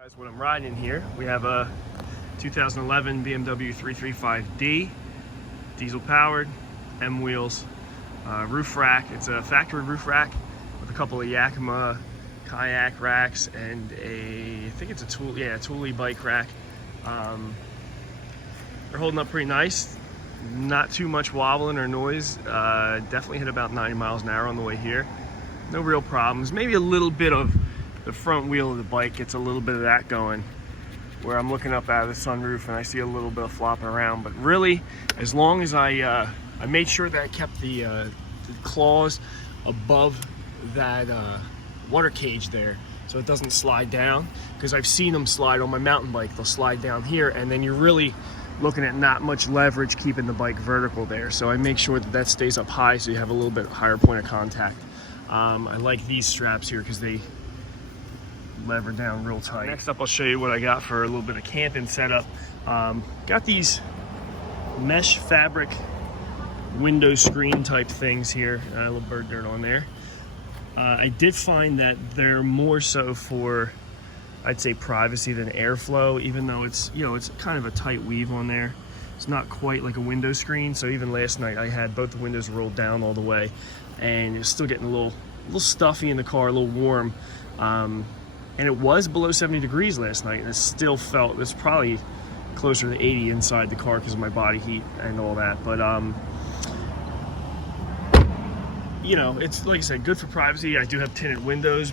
Guys, what I'm riding here, we have a 2011 BMW 335D, diesel powered, M wheels, roof rack. It's a factory roof rack with a couple of Yakima kayak racks and I think it's a Thule bike rack. They're holding up pretty nice. Not too much wobbling or noise. Definitely hit about 90 miles an hour on the way here. No real problems. Maybe a little bit of the front wheel of the bike gets a little bit of that going, where I'm looking up out of the sunroof and I see a little bit of flopping around. But really, as long as I made sure that I kept the claws above that water cage there, so it doesn't slide down, because I've seen them slide on my mountain bike. They'll slide down here, and then you're really looking at not much leverage keeping the bike vertical there. So I make sure that that stays up high so you have a little bit higher point of contact. I like these straps here because they lever down real tight. Next up, I'll show you what I got for a little bit of camping setup. Got these mesh fabric window screen type things here. A little bird dirt on there. I did find that they're more so for, I'd say, privacy than airflow, even though it's, you know, it's kind of a tight weave on there. It's not quite like a window screen. So even last night I had both the windows rolled down all the way, and it's still getting a little stuffy in the car, a little warm. And it was below 70 degrees last night, and it still felt, it's probably closer to 80 inside the car because of my body heat and all that. But you know, it's, like I said, good for privacy. I do have tinted windows.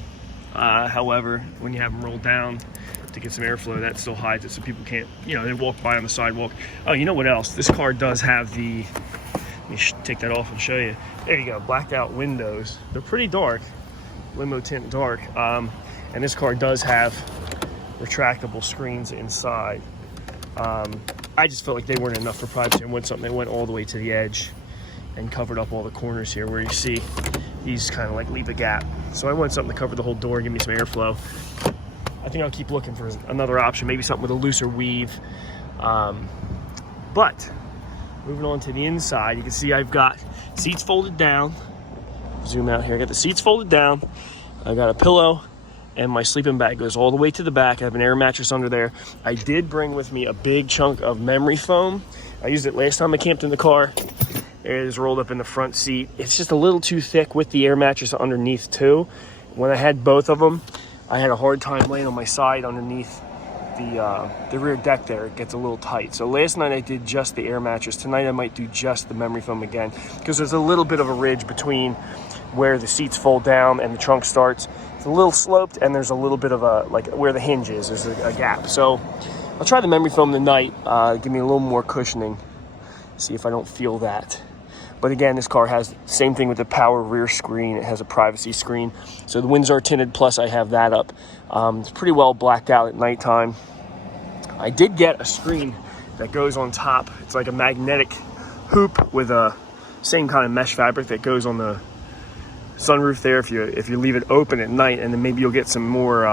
However, when you have them rolled down to get some airflow, that still hides it so people can't, you know, they walk by on the sidewalk. Oh, you know what else? This car does have the, let me take that off and show you. There you go, blacked out windows. They're pretty dark, limo tint dark. And this car does have retractable screens inside. I just felt like they weren't enough for privacy. I want something that went all the way to the edge and covered up all the corners here where you see these kind of like leave a gap. So I want something to cover the whole door, give me some airflow. I think I'll keep looking for another option, maybe something with a looser weave. But moving on to the inside, you can see I've got seats folded down. Zoom out here, I got the seats folded down. I got a pillow, and my sleeping bag goes all the way to the back. I have an air mattress under there. I did bring with me a big chunk of memory foam. I used it last time I camped in the car. It is rolled up in the front seat. It's just a little too thick with the air mattress underneath too. When I had both of them, I had a hard time laying on my side underneath the rear deck there. It gets a little tight. So last night I did just the air mattress. Tonight I might do just the memory foam again, because there's a little bit of a ridge between where the seats fold down and the trunk starts. It's a little sloped, and there's a little bit of a, like where the hinge is, there's a gap. So I'll try the memory foam tonight, give me a little more cushioning, see if I don't feel that. But again, this car has the same thing with the power rear screen. It has a privacy screen. So the windows are tinted, plus I have that up. It's pretty well blacked out at nighttime. I did get a screen that goes on top. It's like a magnetic hoop with a same kind of mesh fabric that goes on the sunroof there if you leave it open at night, and then maybe you'll get some more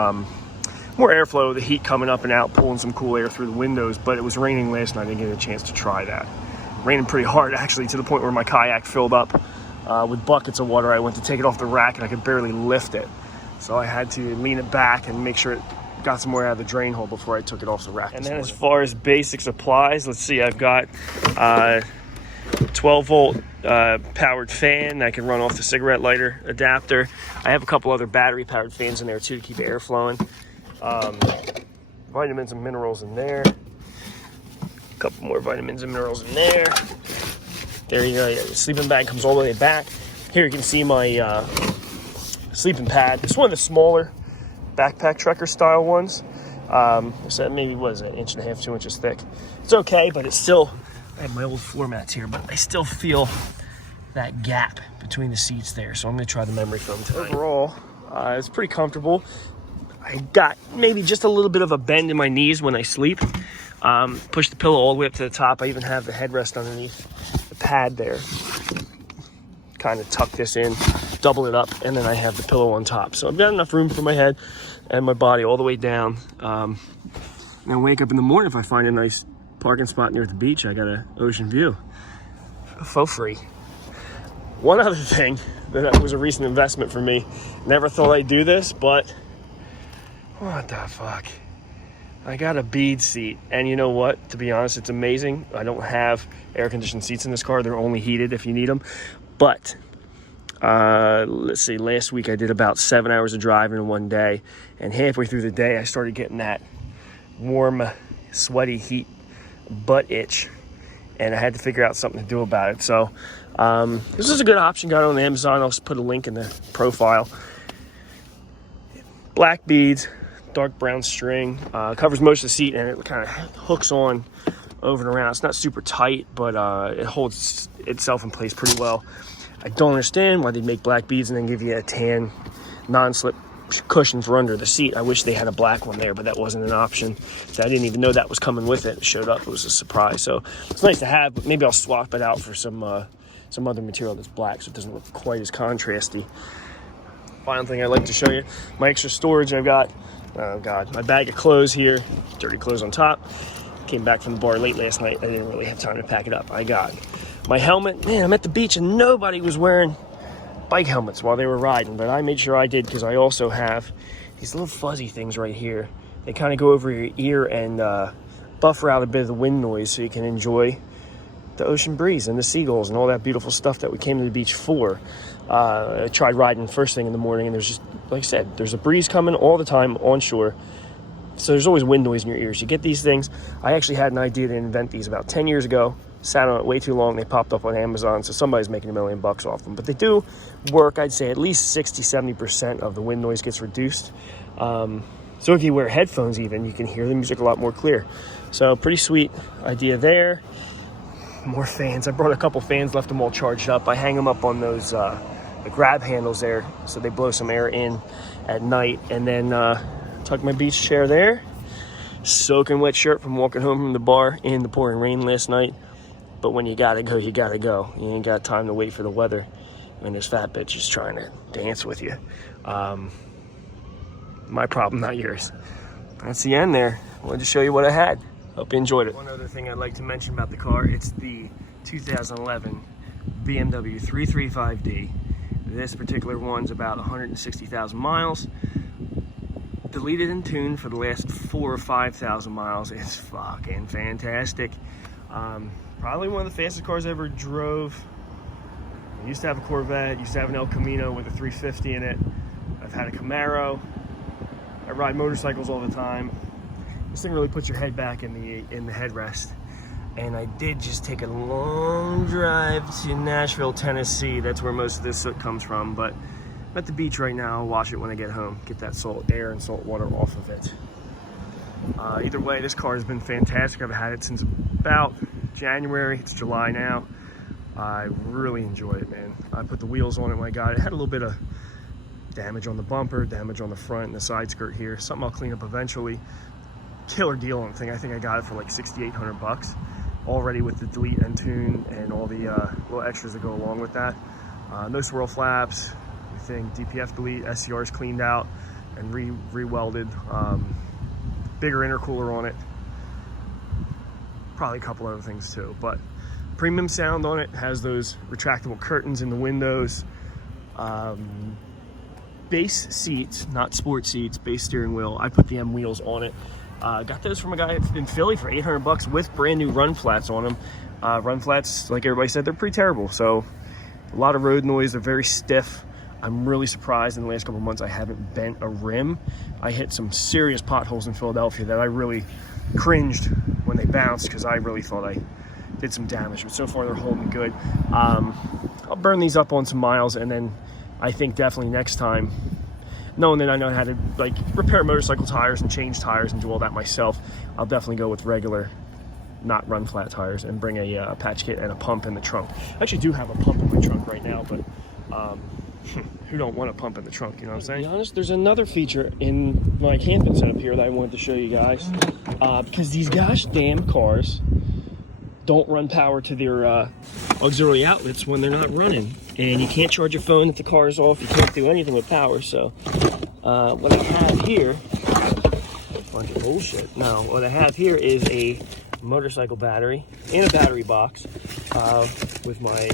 airflow, the heat coming up and out, pulling some cool air through the windows. But it was raining last night. I didn't get a chance to try that. Raining pretty hard, actually, to the point where my kayak filled up with buckets of water. I went to take it off the rack and I could barely lift it, so I had to lean it back and make sure it got some more out of the drain hole before I took it off the rack. And then as far as basic supplies, let's see, I've got 12 volt powered fan that I can run off the cigarette lighter adapter. I have a couple other battery powered fans in there too to keep air flowing. Vitamins and minerals in there. A couple more vitamins and minerals in there. There you go. The sleeping bag comes all the way back. Here you can see my sleeping pad. It's one of the smaller backpack trekker style ones. So maybe, what is it, 1.5 inches, 2 inches thick. It's okay, but it's still, I have my old floor mats here, but I still feel that gap between the seats there. So I'm gonna try the memory foam tonight. Overall, it's pretty comfortable. I got maybe just a little bit of a bend in my knees when I sleep. Push the pillow all the way up to the top. I even have the headrest underneath the pad there. Kind of tuck this in, double it up, and then I have the pillow on top. So I've got enough room for my head and my body all the way down. And I wake up in the morning, if I find a nice parking spot near the beach, I got an ocean view for free. One other thing that was a recent investment for me. Never thought I'd do this, but what the fuck? I got a bead seat, and you know what? To be honest, it's amazing. I don't have air-conditioned seats in this car. They're only heated if you need them. But let's see, last week I did about 7 hours of driving in one day, and halfway through the day I started getting that warm, sweaty heat butt itch, and I had to figure out something to do about it. So this is a good option. Got it on Amazon. I'll just put a link in the profile. Black beads, dark brown string, covers most of the seat, and it kind of hooks on over and around. It's not super tight, but it holds itself in place pretty well. I don't understand why they make black beads and then give you a tan non-slip cushion for under the seat. I wish they had a black one there, but that wasn't an option. So I didn't even know that was coming with it. It showed up. It was a surprise. So it's nice to have, but maybe I'll swap it out for some other material that's black so it doesn't look quite as contrasty. Final thing I'd like to show you, my extra storage I've got. Oh God, my bag of clothes here, dirty clothes on top. Came back from the bar late last night. I didn't really have time to pack it up. I got my helmet. Man, I'm at the beach and nobody was wearing bike helmets while they were riding, but I made sure I did because I also have these little fuzzy things right here. They kind of go over your ear and buffer out a bit of the wind noise so you can enjoy the ocean breeze and the seagulls and all that beautiful stuff that we came to the beach for. I tried riding first thing in the morning, and there's just, like I said, there's a breeze coming all the time on shore. So there's always wind noise in your ears. You get these things. I actually had an idea to invent these about 10 years ago. Sat on it way too long. They popped up on Amazon, so somebody's making $1 million off them. But they do work. I'd say at least 60-70% of the wind noise gets reduced. So if you wear headphones even, you can hear the music a lot more clear. So pretty sweet idea there. More fans. I brought a couple fans, left them all charged up. I hang them up on those the grab handles there so they blow some air in at night. And then tuck my beach chair there. Soaking wet shirt from walking home from the bar in the pouring rain last night. But when you gotta go, you gotta go. You ain't got time to wait for the weather when this fat bitch is trying to dance with you. My problem, not yours. That's the end there. I wanted to show you what I had. Hope you enjoyed it. One other thing I'd like to mention about the car, it's the 2011 BMW 335D. This particular one's about 160,000 miles. Deleted and tuned for the last 4,000 or 5,000 miles. It's fucking fantastic. Probably one of the fastest cars I ever drove. I used to have a Corvette, used to have an El Camino with a 350 in it. I've had a Camaro. I ride motorcycles all the time. This thing really puts your head back in the headrest. And I did just take a long drive to Nashville, Tennessee. That's where most of this soot comes from. But I'm at the beach right now. I'll wash it when I get home. Get that salt air and salt water off of it. Either way, this car has been fantastic. I've had it since about January. It's July now. I really enjoy it, man. I put the wheels on it when I got it. It had a little bit of damage on the bumper, damage on the front and the side skirt here. Something I'll clean up eventually. Killer deal on the thing. I think I got it for like $6,800 already with the delete and tune and all the little extras that go along with that. No swirl flaps. Everything DPF delete, SCR's cleaned out and re-welded. Bigger intercooler on it. Probably a couple other things too, but premium sound on it. Has those retractable curtains in the windows. Base seats, not sport seats, base steering wheel. I put the M wheels on it. Got those from a guy in Philly for $800 with brand new run flats on them. Run flats, like everybody said, they're pretty terrible. So a lot of road noise. They're very stiff. I'm really surprised in the last couple of months I haven't bent a rim. I hit some serious potholes in Philadelphia that I really cringed when they bounced because I really thought I did some damage. But so far they're holding good. I'll burn these up on some miles, and then I think definitely next time, knowing that I know how to like repair motorcycle tires and change tires and do all that myself, I'll definitely go with regular, not run flat tires, and bring a patch kit and a pump in the trunk. I actually do have a pump in my trunk right now, but who don't want a pump in the trunk, you know what I'm saying? To be honest, there's another feature in my camping setup here that I wanted to show you guys, because these gosh damn cars don't run power to their auxiliary outlets when they're not running, and you can't charge your phone if the car is off. You can't do anything with power. So what I have here, bunch of bullshit. No, what I have here is a motorcycle battery in a battery box with my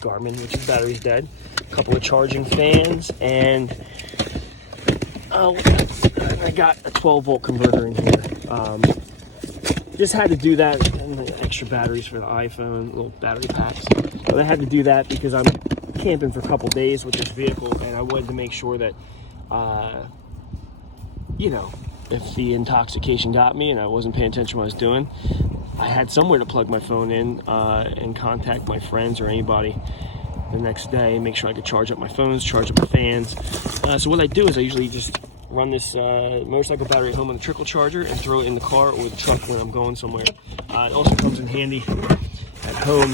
Garmin, which is battery's dead, a couple of charging fans, and I got a 12-volt converter in here. Just had to do that, and the extra batteries for the iPhone, little battery packs. But I had to do that because I'm camping for a couple days with this vehicle, and I wanted to make sure that, you know, if the intoxication got me and I wasn't paying attention to what I was doing, I had somewhere to plug my phone in and contact my friends or anybody the next day, make sure I could charge up my phones, charge up my fans. So what I do is I usually just run this motorcycle battery at home on the trickle charger and throw it in the car or the truck when I'm going somewhere. It also comes in handy at home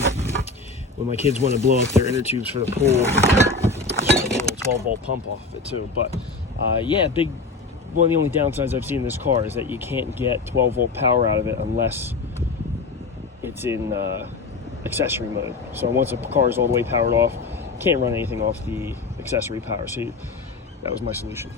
when my kids want to blow up their inner tubes for the pool. So I get a little 12-volt pump off of it too. But yeah, one of the only downsides I've seen in this car is that you can't get 12-volt power out of it unless it's in accessory mode. So once the car is all the way powered off, can't run anything off the accessory power. So that was my solution.